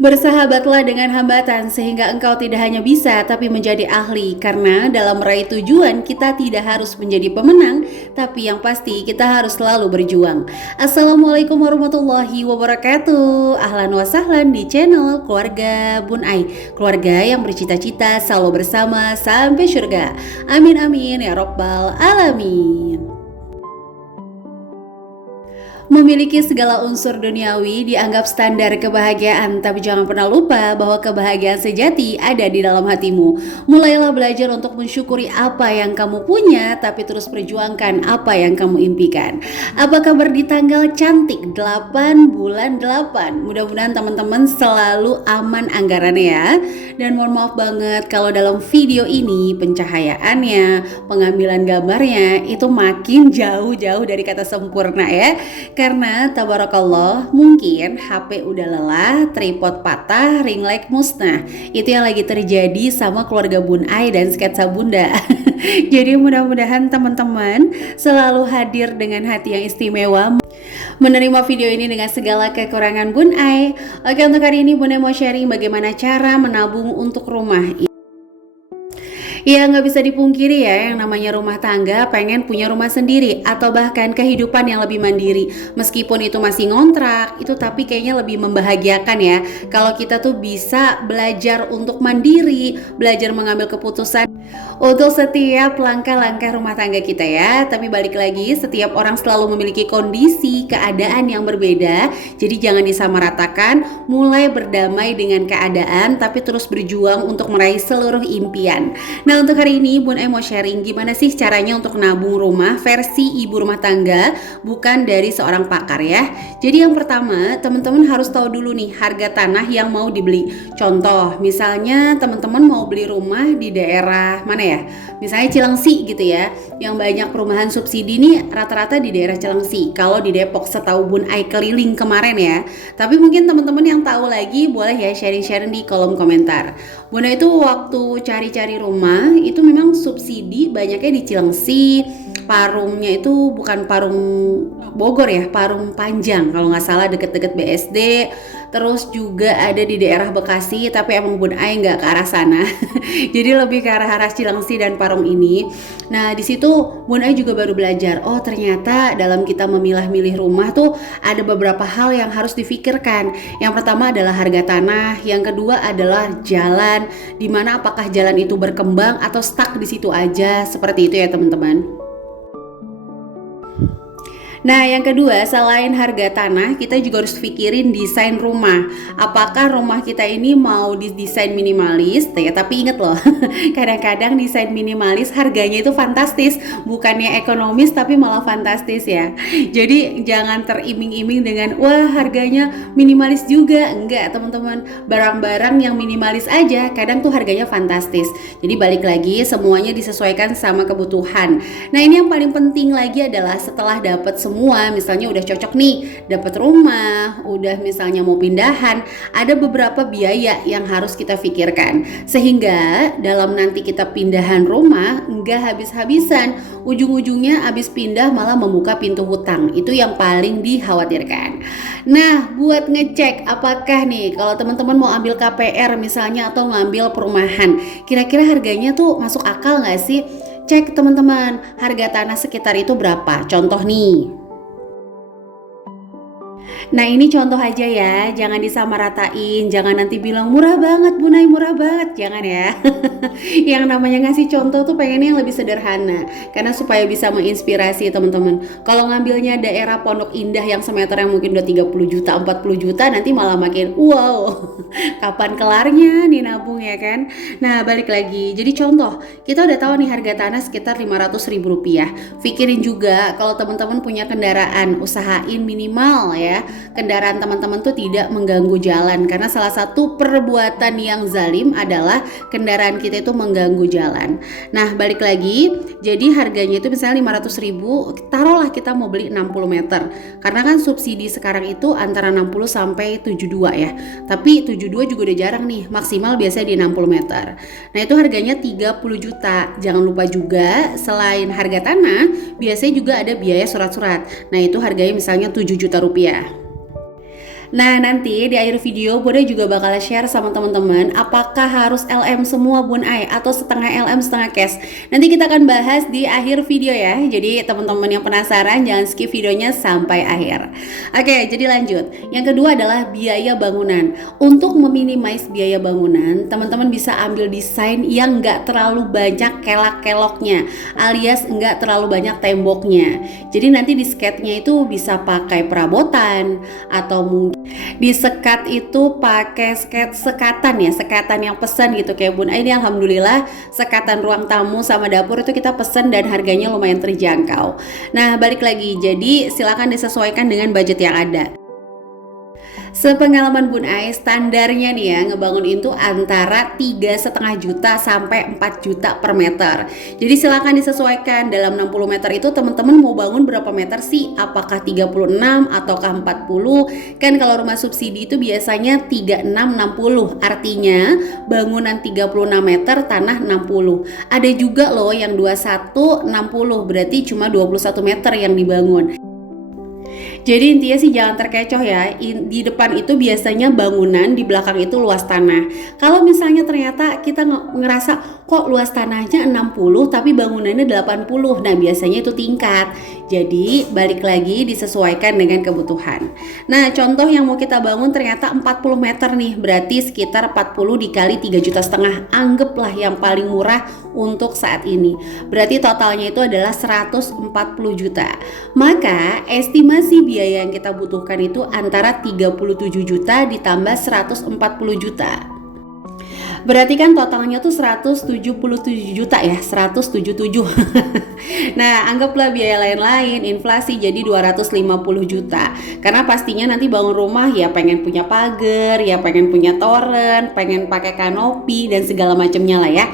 Bersahabatlah dengan hambatan sehingga engkau tidak hanya bisa tapi menjadi ahli, karena dalam meraih tujuan kita tidak harus menjadi pemenang, tapi yang pasti kita harus selalu berjuang. Assalamualaikum warahmatullahi wabarakatuh. Ahlan wa sahlan di channel Keluarga Bun Ai, keluarga yang bercita-cita selalu bersama sampai surga. Amin amin ya robbal alamin. Memiliki segala unsur duniawi dianggap standar kebahagiaan, tapi jangan pernah lupa bahwa kebahagiaan sejati ada di dalam hatimu. Mulailah belajar untuk mensyukuri apa yang kamu punya, tapi terus perjuangkan apa yang kamu impikan. Apa kabar di tanggal cantik 8 bulan 8? Mudah-mudahan teman-teman selalu aman anggarannya ya. Dan mohon maaf banget kalau dalam video ini pencahayaannya, pengambilan gambarnya itu makin jauh-jauh dari kata sempurna ya. Karena tabarakallah mungkin HP udah lelah, tripod patah, ring light musnah. Itu yang lagi terjadi sama keluarga Bun Ai dan sketsa Bunda. Jadi mudah-mudahan teman-teman selalu hadir dengan hati yang istimewa, menerima video ini dengan segala kekurangan Bun Ai. Oke, untuk hari ini Bunda mau sharing bagaimana cara menabung untuk rumah. Ya nggak bisa dipungkiri ya, yang namanya rumah tangga pengen punya rumah sendiri atau bahkan kehidupan yang lebih mandiri. Meskipun itu masih ngontrak, itu tapi kayaknya lebih membahagiakan ya kalau kita tuh bisa belajar untuk mandiri, belajar mengambil keputusan untuk setiap langkah-langkah rumah tangga kita ya. Tapi balik lagi, setiap orang selalu memiliki kondisi, keadaan yang berbeda. Jadi jangan disamaratakan, mulai berdamai dengan keadaan tapi terus berjuang untuk meraih seluruh impian. Nah, untuk hari ini Bun Ai mau sharing gimana sih caranya untuk nabung rumah versi ibu rumah tangga, bukan dari seorang pakar ya. Jadi yang pertama, teman-teman harus tahu dulu nih harga tanah yang mau dibeli. Contoh, misalnya teman-teman mau beli rumah di daerah mana ya? Misalnya Cilengsi gitu ya. Yang banyak perumahan subsidi nih rata-rata di daerah Cilengsi. Kalau di Depok setahu Bun Ai keliling kemarin ya. Tapi mungkin teman-teman yang tahu lagi boleh ya sharing-sharing di kolom komentar. Bun Ai itu waktu cari-cari rumah itu memang subsidi banyaknya di Cilengsi. Parungnya itu bukan Parung Bogor ya, Parung Panjang kalau nggak salah, deket-deket BSD. Terus juga ada di daerah Bekasi, tapi emang Bun Ai nggak ke arah sana. Jadi lebih ke arah Cilengsi dan Parung ini. Nah di situ Bun Ai juga baru belajar, oh ternyata dalam kita memilah-milih rumah tuh ada beberapa hal yang harus difikirkan. Yang pertama adalah harga tanah, yang kedua adalah jalan, dimana apakah jalan itu berkembang atau stuck di situ aja, seperti itu ya teman-teman. Nah yang kedua, selain harga tanah, kita juga harus pikirin desain rumah. Apakah rumah kita ini mau didesain minimalis ya, tapi inget loh kadang-kadang desain minimalis harganya itu fantastis, bukannya ekonomis tapi malah fantastis ya. Jadi jangan teriming-iming dengan wah harganya minimalis juga. Enggak teman-teman, barang-barang yang minimalis aja kadang tuh harganya fantastis. Jadi balik lagi, semuanya disesuaikan sama kebutuhan. Nah ini yang paling penting lagi adalah setelah dapat semua, misalnya udah cocok nih, dapat rumah, udah misalnya mau pindahan, ada beberapa biaya yang harus kita pikirkan. Sehingga dalam nanti kita pindahan rumah nggak habis-habisan, ujung-ujungnya habis pindah malah membuka pintu hutang. Itu yang paling dikhawatirkan. Nah, buat ngecek apakah nih kalau teman-teman mau ambil KPR misalnya atau ngambil perumahan, kira-kira harganya tuh masuk akal nggak sih? Cek teman-teman, harga tanah sekitar itu berapa? Contoh nih. Nah ini contoh aja ya, jangan disamaratain, jangan nanti bilang murah banget Bun Ai, murah banget, jangan ya. Yang namanya ngasih contoh tuh pengennya yang lebih sederhana, karena supaya bisa menginspirasi teman-teman. Kalau ngambilnya daerah Pondok Indah yang semeter yang mungkin udah 30 juta, 40 juta, nanti malah makin wow, kapan kelarnya nih nabung ya kan. Nah balik lagi, jadi contoh, kita udah tahu nih harga tanah sekitar 500 ribu rupiah. Pikirin juga kalau teman-teman punya kendaraan, usahain minimal ya kendaraan teman-teman tuh tidak mengganggu jalan, karena salah satu perbuatan yang zalim adalah kendaraan kita itu mengganggu jalan. Nah balik lagi, jadi harganya itu misalnya 500 ribu, taruhlah kita mau beli 60 meter, karena kan subsidi sekarang itu antara 60 sampai 72 ya, tapi 72 juga udah jarang nih, maksimal biasanya di 60 meter. Nah itu harganya 30 juta. Jangan lupa juga selain harga tanah, biasanya juga ada biaya surat-surat. Nah itu harganya misalnya 7 juta rupiah. Nah, nanti di akhir video Bunda juga bakal share sama teman-teman apakah harus LM semua Bun Ai atau setengah LM setengah cash. Nanti kita akan bahas di akhir video ya. Jadi teman-teman yang penasaran jangan skip videonya sampai akhir. Oke, jadi lanjut. Yang kedua adalah biaya bangunan. Untuk meminimais biaya bangunan, teman-teman bisa ambil desain yang nggak terlalu banyak kelak-keloknya, alias nggak terlalu banyak temboknya. Jadi nanti di sketnya itu bisa pakai perabotan atau mungkin di sekat itu pakai sekatan ya, sekatan yang pesan gitu kayak Bun Ai. Ini alhamdulillah sekatan ruang tamu sama dapur itu kita pesen dan harganya lumayan terjangkau. Nah, balik lagi, jadi silakan disesuaikan dengan budget yang ada. Sepengalaman Bun Ai, standarnya nih ya ngebangun itu antara 3,5 juta sampai 4 juta per meter. Jadi silakan disesuaikan dalam 60 meter itu teman-teman mau bangun berapa meter sih? Apakah 36 ataukah 40? Kan kalau rumah subsidi itu biasanya 36-60. Artinya bangunan 36 meter tanah 60. Ada juga loh yang 21-60, berarti cuma 21 meter yang dibangun. Jadi intinya sih jangan terkecoh ya. Di depan itu biasanya bangunan, di belakang itu luas tanah. Kalau misalnya ternyata kita ngerasa kok luas tanahnya 60 tapi bangunannya 80. Nah, biasanya itu tingkat. Jadi balik lagi disesuaikan dengan kebutuhan. Nah, contoh yang mau kita bangun ternyata 40 meter nih. Berarti sekitar 40 dikali 3,5 juta. Anggaplah yang paling murah untuk saat ini. Berarti totalnya itu adalah 140 juta. Maka estimasi biaya yang kita butuhkan itu antara 37 juta ditambah 140 juta. Berarti kan totalnya tuh 177 juta ya, 177. Nah, anggaplah biaya lain-lain, inflasi jadi 250 juta. Karena pastinya nanti bangun rumah ya pengen punya pagar, ya pengen punya toren, pengen pakai kanopi dan segala macamnya lah ya.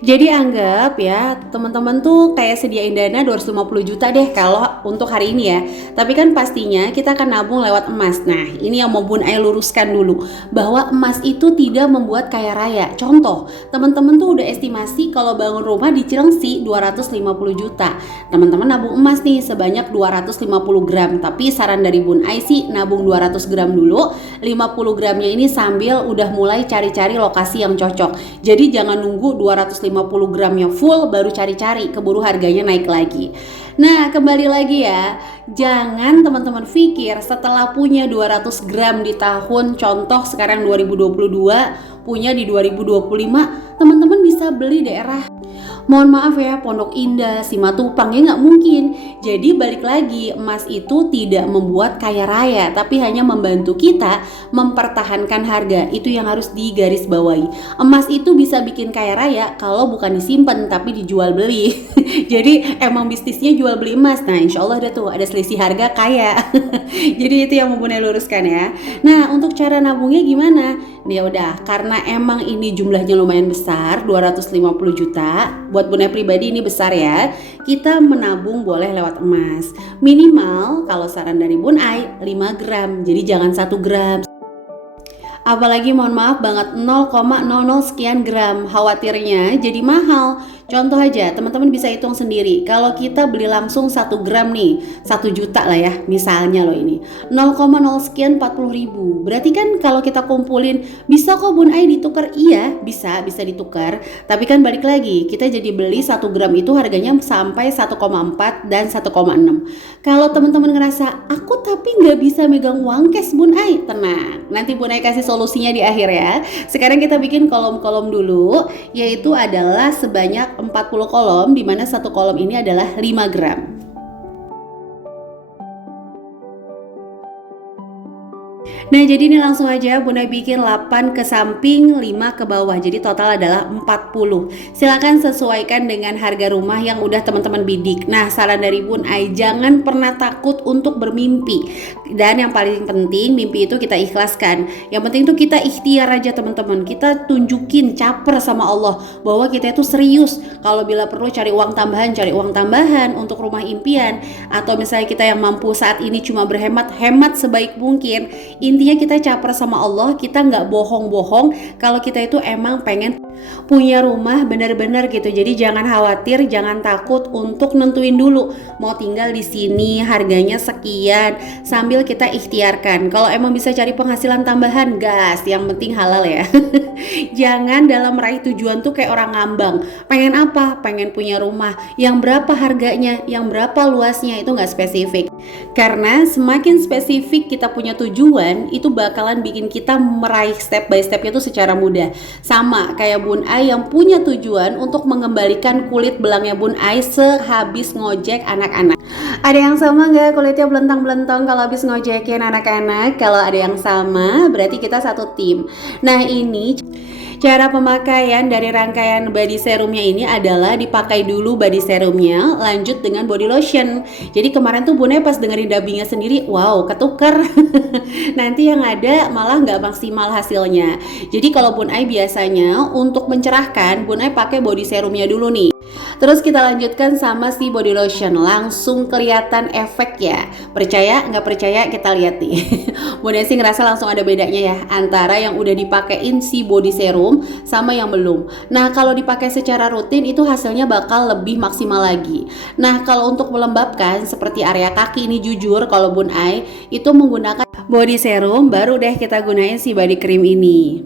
Jadi anggap ya teman-teman tuh kayak sediain dana 250 juta deh kalau untuk hari ini ya. Tapi kan pastinya kita akan nabung lewat emas. Nah, ini yang mau Bun Ai luruskan dulu, bahwa emas itu tidak membuat kaya raya. Contoh, teman-teman tuh udah estimasi kalau bangun rumah di Cilengsi 250 juta. Teman-teman nabung emas nih sebanyak 250 gram. Tapi saran dari Bun Ai sih nabung 200 gram dulu. 50 gramnya ini sambil udah mulai cari-cari lokasi yang cocok. Jadi jangan nunggu 250 gramnya full baru cari-cari, keburu harganya naik lagi. Nah, kembali lagi ya, jangan teman-teman pikir setelah punya 200 gram di tahun, contoh sekarang 2022, punya di 2025, teman-teman bisa beli daerah, mohon maaf ya, Pondok Indah, Simatupang, ya nggak mungkin. Jadi balik lagi, emas itu tidak membuat kaya raya, tapi hanya membantu kita mempertahankan harga. Itu yang harus digarisbawahi. Emas itu bisa bikin kaya raya kalau bukan disimpan tapi dijual beli. Jadi emang bisnisnya jual beli emas. Nah, insya Allah ada tuh, ada selisih harga kaya. Jadi itu yang mau Bun Ai luruskan ya. Nah, untuk cara nabungnya gimana? Ya udah, karena emang ini jumlahnya lumayan besar, 250 juta. Buat Bun Ai pribadi ini besar ya. Kita menabung boleh lewat emas. Minimal kalau saran dari Bun Ai 5 gram. Jadi jangan 1 gram. Apalagi mohon maaf banget 0,00 sekian gram, khawatirnya jadi mahal. Contoh aja, teman-teman bisa hitung sendiri. Kalau kita beli langsung 1 gram nih, 1 juta lah ya, misalnya loh ini 0,0 sekian 40 ribu. Berarti kan kalau kita kumpulin, bisa kok Bun Ai ditukar? Iya, bisa ditukar. Tapi kan balik lagi, kita jadi beli 1 gram itu harganya sampai 1,4 dan 1,6. Kalau teman-teman ngerasa, aku tapi nggak bisa megang uang cash Bun Ai, tenang. Nanti Bun Ai kasih solusinya di akhir ya. Sekarang kita bikin kolom-kolom dulu, yaitu adalah sebanyak 40 kolom, di mana satu kolom ini adalah 5 gram. Nah, jadi ini langsung aja Bun Ai bikin 8 ke samping, 5 ke bawah. Jadi total adalah 40. Silakan sesuaikan dengan harga rumah yang udah teman-teman bidik. Nah, saran dari Bun Ai, jangan pernah takut untuk bermimpi. Dan yang paling penting, mimpi itu kita ikhlaskan. Yang penting tuh kita ikhtiar aja teman-teman. Kita tunjukin, caper sama Allah bahwa kita itu serius. Kalau bila perlu cari uang tambahan untuk rumah impian. Atau misalnya kita yang mampu saat ini cuma berhemat, hemat sebaik mungkin. Intinya kita caper sama Allah, kita nggak bohong-bohong kalau kita itu emang pengen punya rumah benar-benar gitu. Jadi jangan khawatir, jangan takut untuk nentuin dulu mau tinggal di sini harganya sekian sambil kita ikhtiarkan. Kalau emang bisa cari penghasilan tambahan, gas, yang penting halal ya. Jangan dalam meraih tujuan tuh kayak orang ngambang. Pengen apa? Pengen punya rumah. Yang berapa harganya? Yang berapa luasnya? Itu nggak spesifik. Karena semakin spesifik kita punya tujuan, itu bakalan bikin kita meraih step by stepnya tuh secara mudah. Sama kayak Bun Ai yang punya tujuan untuk mengembalikan kulit belangnya Bun Ai sehabis ngojek anak-anak. Ada yang sama nggak kulitnya belentang-belentong kalau habis ngojekin anak-anak? Kalau ada yang sama, berarti kita satu tim. Nah ini cara pemakaian dari rangkaian body serumnya ini adalah dipakai dulu body serumnya, lanjut dengan body lotion. Jadi kemarin tuh Bune pas dengerin dubbingnya sendiri, wow ketuker. Nanti yang ada malah nggak maksimal hasilnya. Jadi kalau Bun Ai biasanya untuk mencerahkan, Bun Ai pakai body serumnya dulu nih. Terus kita lanjutkan sama si body lotion, langsung kelihatan efek ya. Percaya nggak percaya kita lihat nih. Bunda sih ngerasa langsung ada bedanya ya antara yang udah dipakein si body serum sama yang belum. Nah kalau dipakai secara rutin itu hasilnya bakal lebih maksimal lagi. Nah kalau untuk melembabkan seperti area kaki ini jujur kalau Bun Ai itu menggunakan body serum, baru deh kita gunain si body cream ini.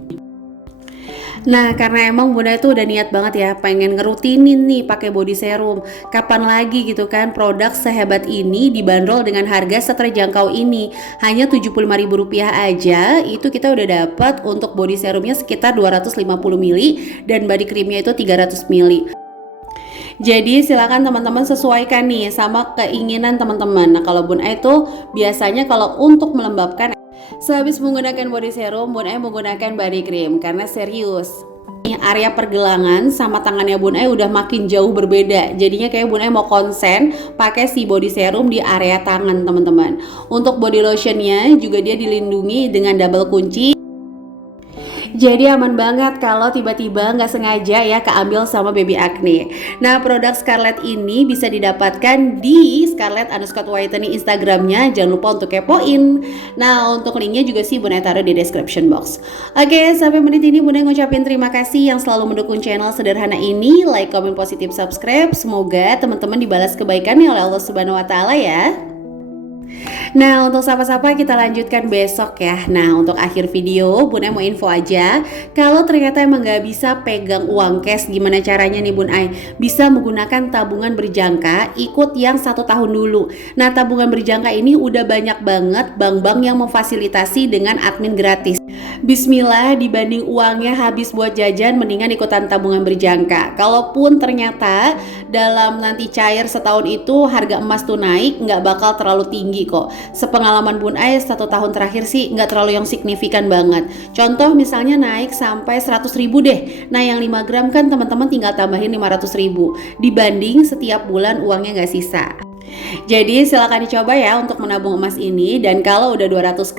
Nah karena emang Bunda itu udah niat banget ya pengen ngerutinin nih pakai body serum. Kapan lagi gitu kan produk sehebat ini dibanderol dengan harga seterjangkau ini. Hanya Rp75.000 aja itu kita udah dapat untuk body serumnya sekitar 250 ml dan body creamnya itu 300 ml. Jadi silakan teman-teman sesuaikan nih sama keinginan teman-teman. Nah kalau Bun Ai itu biasanya kalau untuk melembabkan sehabis menggunakan body serum, Bun Ai menggunakan body cream karena serius. Area pergelangan sama tangannya Bun Ai udah makin jauh berbeda. Jadinya kayak Bun Ai mau konsen pakai si body serum di area tangan teman-teman. Untuk body lotionnya juga dia dilindungi dengan double kunci. Jadi aman banget kalau tiba-tiba nggak sengaja ya keambil sama baby acne. Nah produk Scarlett ini bisa didapatkan di Scarlett_whitening Instagramnya. Jangan lupa untuk kepoin. Nah untuk linknya juga sih Bunda taruh di description box. Oke sampai menit ini Bunda ngucapin terima kasih yang selalu mendukung channel sederhana ini. Like, komen, positif, subscribe. Semoga teman-teman dibalas kebaikannya oleh Allah Subhanahu Wa Taala ya. Nah untuk sapa-sapa kita lanjutkan besok ya. Nah untuk akhir video Bun Ai mau info aja, kalau ternyata emang gak bisa pegang uang cash, gimana caranya nih Bun Ai? Bisa menggunakan tabungan berjangka, ikut yang 1 tahun dulu. Nah tabungan berjangka ini udah banyak banget bank-bank yang memfasilitasi dengan admin gratis. Bismillah, dibanding uangnya habis buat jajan mendingan ikutan tabungan berjangka. Kalaupun ternyata dalam nanti cair setahun itu harga emas tuh naik, nggak bakal terlalu tinggi kok. Sepengalaman Bun Ai 1 tahun terakhir sih nggak terlalu yang signifikan banget. Contoh misalnya naik sampai 100.000 deh. Nah yang 5 gram kan teman-teman tinggal tambahin 500.000 dibanding setiap bulan uangnya nggak sisa. Jadi silakan dicoba ya untuk menabung emas ini. Dan kalau udah 200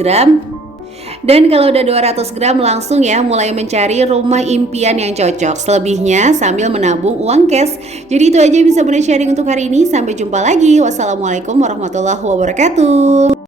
gram langsung ya mulai mencari rumah impian yang cocok. Selebihnya sambil menabung uang cash. Jadi itu aja bisa Bunda sharing untuk hari ini. Sampai jumpa lagi. Wassalamualaikum warahmatullahi wabarakatuh.